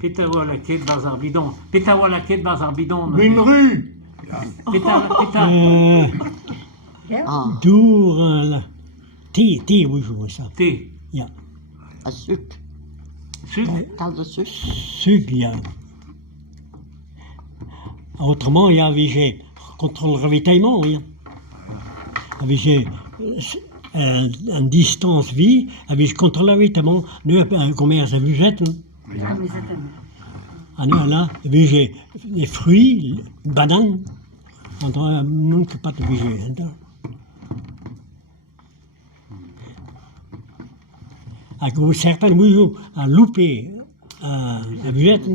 Pétawa la quête bazar bidon. Pétawa la quête bazar bidon. Une rue. Door la. Thé, oui, je vois ça. Thé. Ja. Een stuk. Sud. Kan de zus. Sug, ja. Autrement, il y avait contre le ravitaillement, oui. Avait en distance vie, avait contre le ravitaillement, nous un commerce à Vugette. Ah non, là, avait les fruits, bananes, on ne peut pas te viger. Avec certains bougeons à louper à Vugette.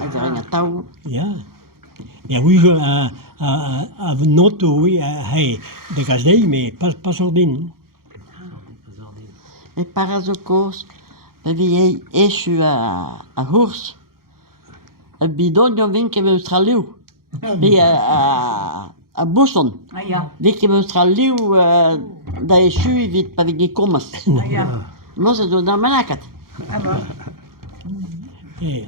Als er een touw. Ja. Ja, oui, à notre, oui, hey, de Gazdei, mais pas Sordine. En parazokoos. Wie jij issu a hurs. Een bidonjo vinken we Australië. Wie a busson. Ah ja. Vinken we Australië dat issu vit pa vigi kommas. Ah ja. Moza do dan manakat. Ah bon. Ja.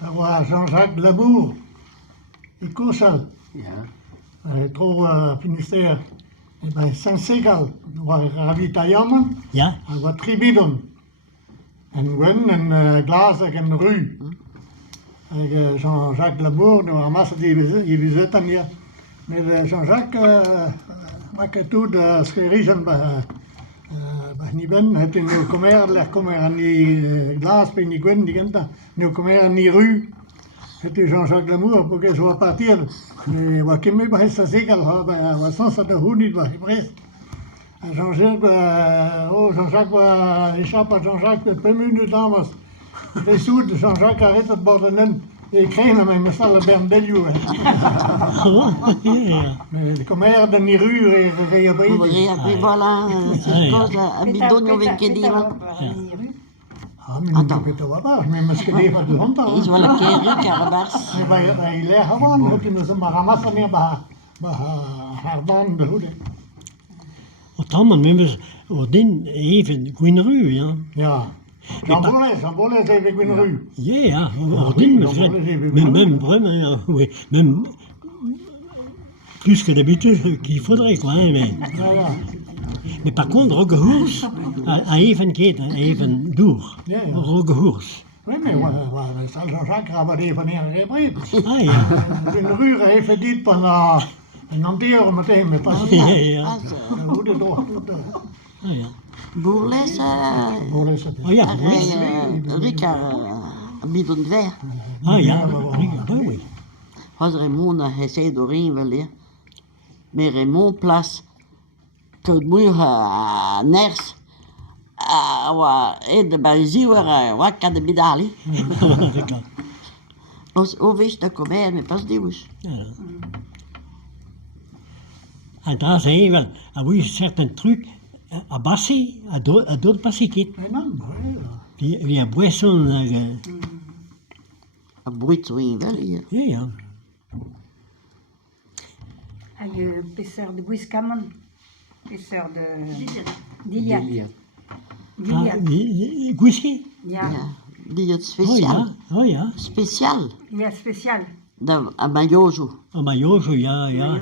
Ça va, Jean-Jacques Lamour. Il couche. Trop Finistère. Eh ben, Saint-Ségal. Waar ravitaillement. Ja? Wat tribidon. En Gwen en Glaas en Rue. Jean-Jacques Lamour, nous ramasse die visites aan je. Maar Jean-Jacques, wat ik toen scherigen bij niet ben, het in nieuw kommer aan die Glaas bij die Gwen, die kent dat. Nieuw kommer aan die Rue. Het is Jean-Jacques Lamour, pour que je sois partir. Mais wat ik me bij Saint-Ségal, wat sans dat de hoe niet bij Brest. Jean-Jacques échappe à Jean-Jacques, pas minutes dames. Les sous de Jean-Jacques arrête de bordelen. Et craint la même salle de Berndelio. Mais le commerce de Niru et Réabri. Voilà, c'est cosa. Een bidonjo vinken die man. Ah, mais non, tu peux te voir pas. Mais ce que des fois de longtemps. Is wel een keer karabars. Mais il est avant, tu nous as ramassé bien Hardan de Hoede. Autant, men we Odin even Gwynru, ja. Ja. Jean Bollès avec une rue. Ja, Odin, même vraiment, ja, oui, même plus que d'habitude qu'il faudrait, quoi, hein, mais par contre, Rogehoers, à even Kate, even Dour, Rogehoers. Oui, mais Jean-Jacques Rabadé van Herenbreed. Ah, ja. Une rue heeft dit pendant een hanteer meteen met pas. Ja. Hoe dit door. Ah, ja. Boerles, Oh ja, Boerles. Ricard, een bidon dwer. Ah, ja, oui. Was Raymond hij zei doorheen wel leer. Maar Raymond place que het muur ners. De baziwer wakka de bidali. Os ovis de comer mais pas dius. En daar zijn we wel, en we certains trucs à bassi, à d'autres bassiquettes. Il y a boisson. Een bruit zo in wel hier. Ja. Avec l'épaisseur de Guiscamon, l'épaisseur de d'Iliade. Whisky? Ja. Ja, die het Oh speciaal. ja, oh ja. Speciaal. Ja, speciaal. Dat een mayozo. Oh, maar Jozo, ja.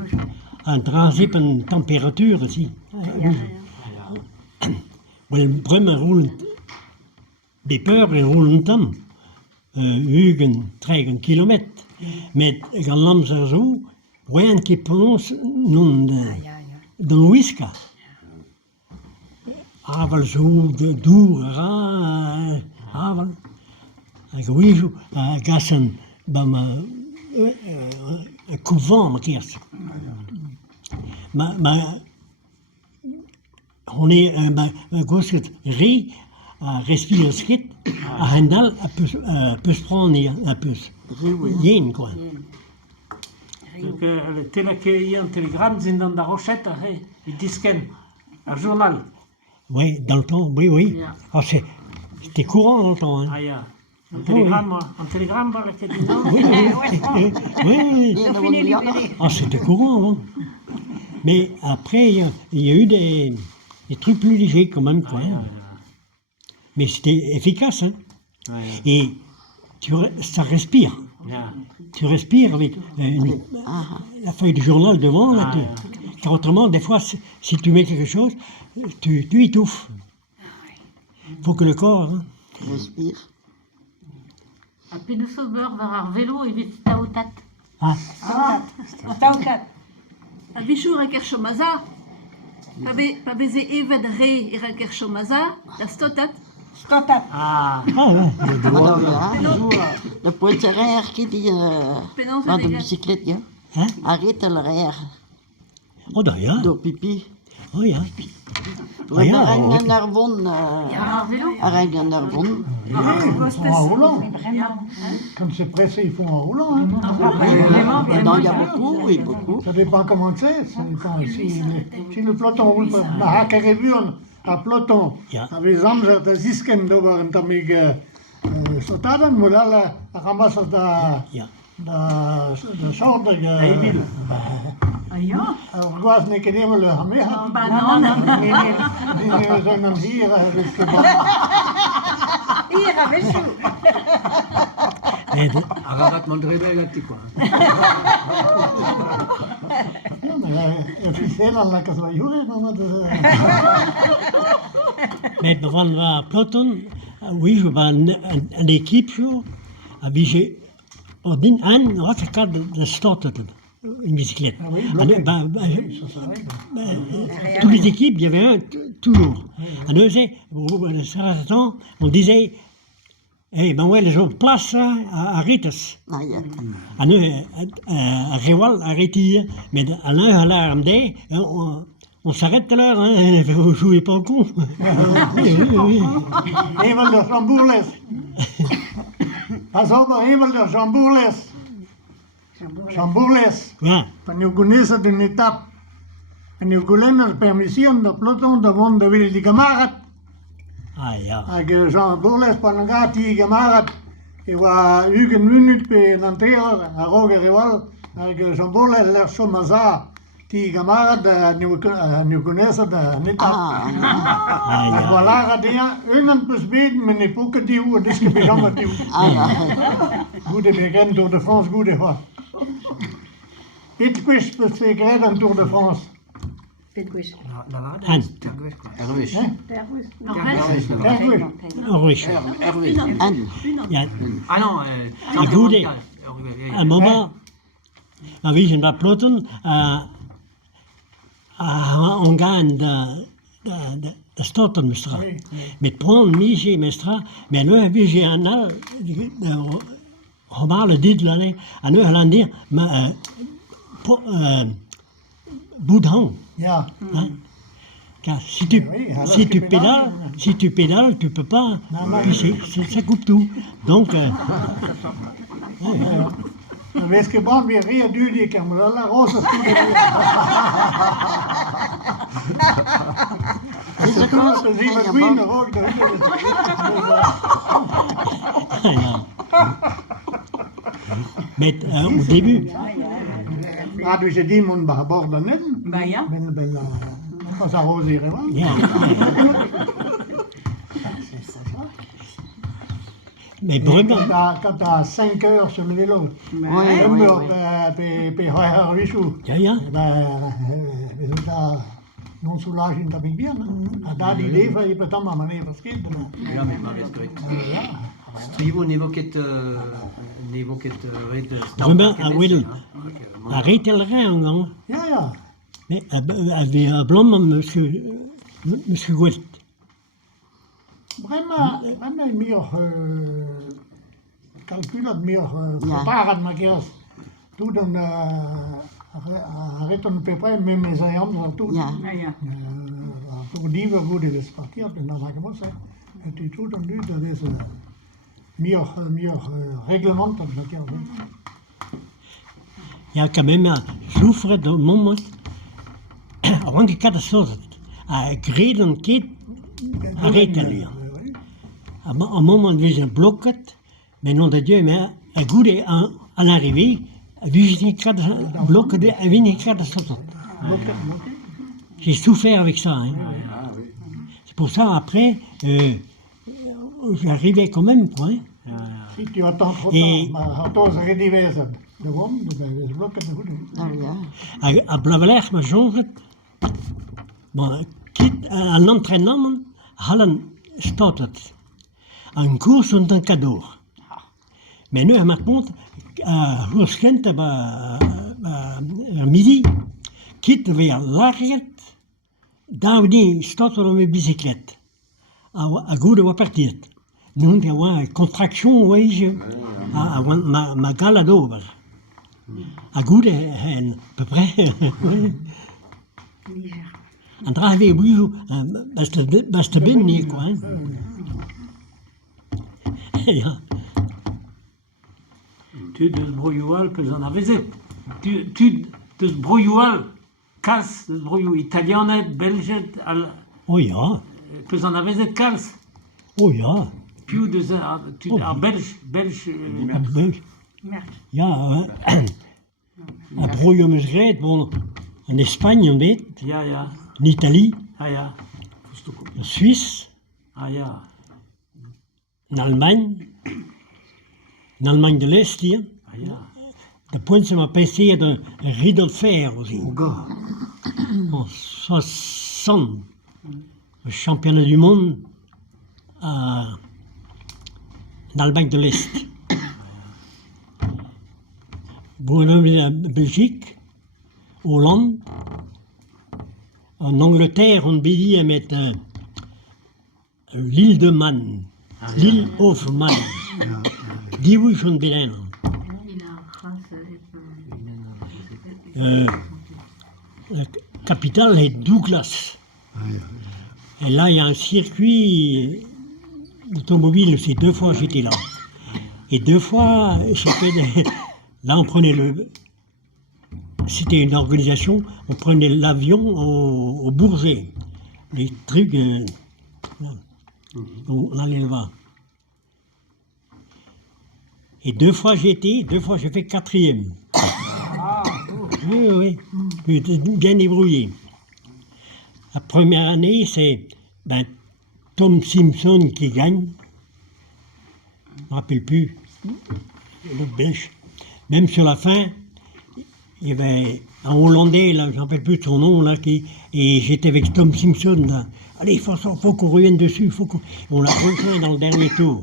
En transit een temperatuur, zie. Wel, brummen roelen, de peuren roelen tam. Hugen, 3 kilometer. Met gaan lamser zo, een keer plons, non de whisky. Avel zo, de doer, avel. En gewoon zo, gassen, bij me, een couvent, maar eerst. Maar, on est un gosse rit, respire schit, à Hendal, peut se prendre un peu. Yen, quoi. Donc, un télégramme, c'est dans la rochette, ils disquent, un journal. Oui, dans le temps, oui. Yeah. Oh, c'était courant dans le temps. Hein. Ah, yeah. Un télégramme, voilà, qui dit non. Oui. Ah, c'était courant. Hein. Mais après, il y a eu des trucs plus légers quand même. Quoi, hein. Mais c'était efficace, hein. Ouais. Et ça respire. Yeah. Tu respires avec la feuille du journal devant, là, car autrement, des fois, si tu mets quelque chose, tu étouffes. Il faut que le corps... Hein. Respire. Heb je de sober waar velo evit taotat? Ah, Taukat. A vichur en kerchomaza, pa beze evet re en kerchomaza, la stotat. Stotat. Ah, De pointerer qui dit Penans dans de en bicyclette, ja. hein? Arrête le reer, Oh, da, ja. door pipi. Oh, ja. We ja, hebben hoor. een nervon, Waar velo? een nervon. Ils font en roulant. Quand c'est pressé, ils font en roulant. Hein. Non, il y a beaucoup, oui, beaucoup. Ça dépend comment c'est. Ça dépend. Si le peloton roule pas. Maar ik heb gevuurd een peloton. Ja. We zijn de zisken door een tamig sotaden, maar alle ramassen Ja. de soorten. Ah ja? Ik was niet helemaal hammer. Bananen. Nee, sondern hier. Hier, avec chou. Nee, Ararat Mondrebe Electrico. Ja, maar officieel dan lekker zo jure, maar dat is... mais van wa peloton, oui, je vais en équipe, zo, wie je ordine aan, wat ik had de starten, une bicyclette. Ah oui, Ah, bloqué. ben, Ça, c'est vrai. toutes les équipes, il y avait un toujours. On disait, on disait, hey, ben ouais, les autres places à Ritas. Ah ja. En nu, Rewal arrêté, mais à l'un à l'heure, on s'arrête tout à l'heure, hein, vous jouez pas au con. Oui, oui, oui. Hemel de Jambourles. Pas op, hemel de Jambourles. Jambourles. Ja, Van uw gunesa de etap. En uw gulener permission de peloton de won de wil die gemaakt. ah ja. Ak Jambourles panagati gemaakt. E wa ugen minut pe nantera a roge rival. Ak Jambourles ler somaza. Die gemaakt de gunesa de etap. Ah En ja. voilà, dia, un plus beden, men ne poke dieu, en dus que jammer dieu. Ah ja. Goede begin Tour de France, goede hoor. Dit quiz plus twee keer aan Tour de France. Pitquish. En, Erwis. Hè? Pergus. Kijk weer. Orish. Erwis. En, Ja, Ah non, Ah, goede. un moment, on vit une peloton, on gagne de starten mestra. Met prendre Michi mestra, mais là, vi j'ai un al, Romar dit l'année, à nous, on dire, mais, bout de hang. Ja, Hein? Car si Oui, alors si tu tu pédales, pédales, tu peux pas, non. puis ça coupe tout. Donc, dan wees je bang weer ria duur die kan, maar la roze goede. is het goed? Dan zien we Ja, Queen maar- er ook. ja. Met, au début, Maar dus je die moet borden net. Bah ja. Ben, van zijn roze hier, hè? ja. Mais vraiment, Quand t'as 5 heures sur le vélo, Oui, een oui, uur oui. per haar wissel. ja, ja. We zijn daar non-soulaging, dat ik bien. Daar die idee van je peut allemaal maar even vergeten. Ja, mais ma veste. Ja. Strivo n'évoquait red. Vraiment, à Will, arrêtez le rien, non? Ja, ja. Mais, avec Blom, monsieur Gouet. Vraiment meer calculat, meer preparen, maar eerst. Toen dan ritten per prem met mijn zijand naartoe. Ja. Ah ja. Toen die we goed is parkeerd en dan had ik zeggen. En die toen dan nu, dat is meer reglement dat ik ja. Il y a quand même souffre de moment, avant que cada chose, à greden kit, arrête lui. À un moment où je bloque, mais non de Dieu, mais à goût à l'arrivée, visiter cada bloc de, à venir cada chose. J'ai souffert avec ça. Hein. C'est pour ça après, j'arrivais quand même, quoi. Hein. Si tu attends trop Et- tard, maar het was geweest. De wom, de blokken de goede. Ah ja. À Blavelach, maar zongen. Maar aan entraînement, hadden staat het. Een koers en een cadeau. Maar nu, par contre, à Roskent, à midi, quitte vers l'arrière, daar die staat er met bicyclette. À goede wat partiert. Nu heb je een contraction, weet je, ma gala d'over. À goede, en, à peu près. En daar weer boeien, best binnen niet, quoi. Hein. Ja. Tu de broyoual que j'en avais zet. Tu de broyoual cas de broyou italianet, belget, Oh ja, que j'en avais zet cas. oh ja. Più de tu Oh. a belge Ja, een broeiumsgreet, bon, in Spanje een beetje, ja ja in Italië, ah ja in Suisse, ah ja in Allemagne de l'Est hier. ah ja. De pointe m'a passé de rideau de fer aussi. En 60, le championnat du monde en Allemagne de l'Est. Belgique, Hollande, en Angleterre, on dit met l'île de Man, l'île of Man. Die woe schon binnen. La capitale est Douglas. Et là, il y a un circuit automobile, c'est 2 fois j'étais là. Et 2 fois, là, on prenait le. C'était une organisation, on prenait l'avion au Bourget. Les trucs. On allait là-bas. Et 2 fois j'étais, 2 fois j'ai fait 4e. Oui. J'étais bien débrouillé. La première année, c'est Tom Simpson qui gagne. Je ne me rappelle plus. Le Belge. Même sur la fin, il y avait un Hollandais, là, je ne me rappelle plus de son nom, là, et j'étais avec Tom Simpson. Là. Allez, il faut qu'on revienne dessus. On l'a rejoint dans le dernier tour.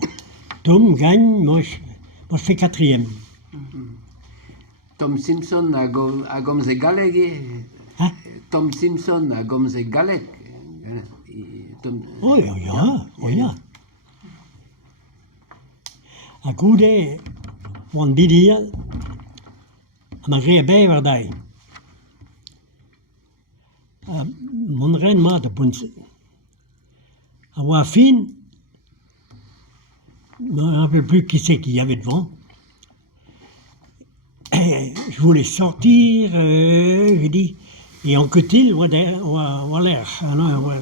Tom gagne, moi je fais 4e. Tom Simpson a gomze galek. Hein? Tom Simpson a gomze galek. Oh ja. A goede, want die hier, maar geen bijwaardij. Mon ren ma de punt. A wa fin, je ne me rappelle plus qui c'est qu'il y avait devant. Je voulais sortir, j'ai dit, et en que-t-il, voilà.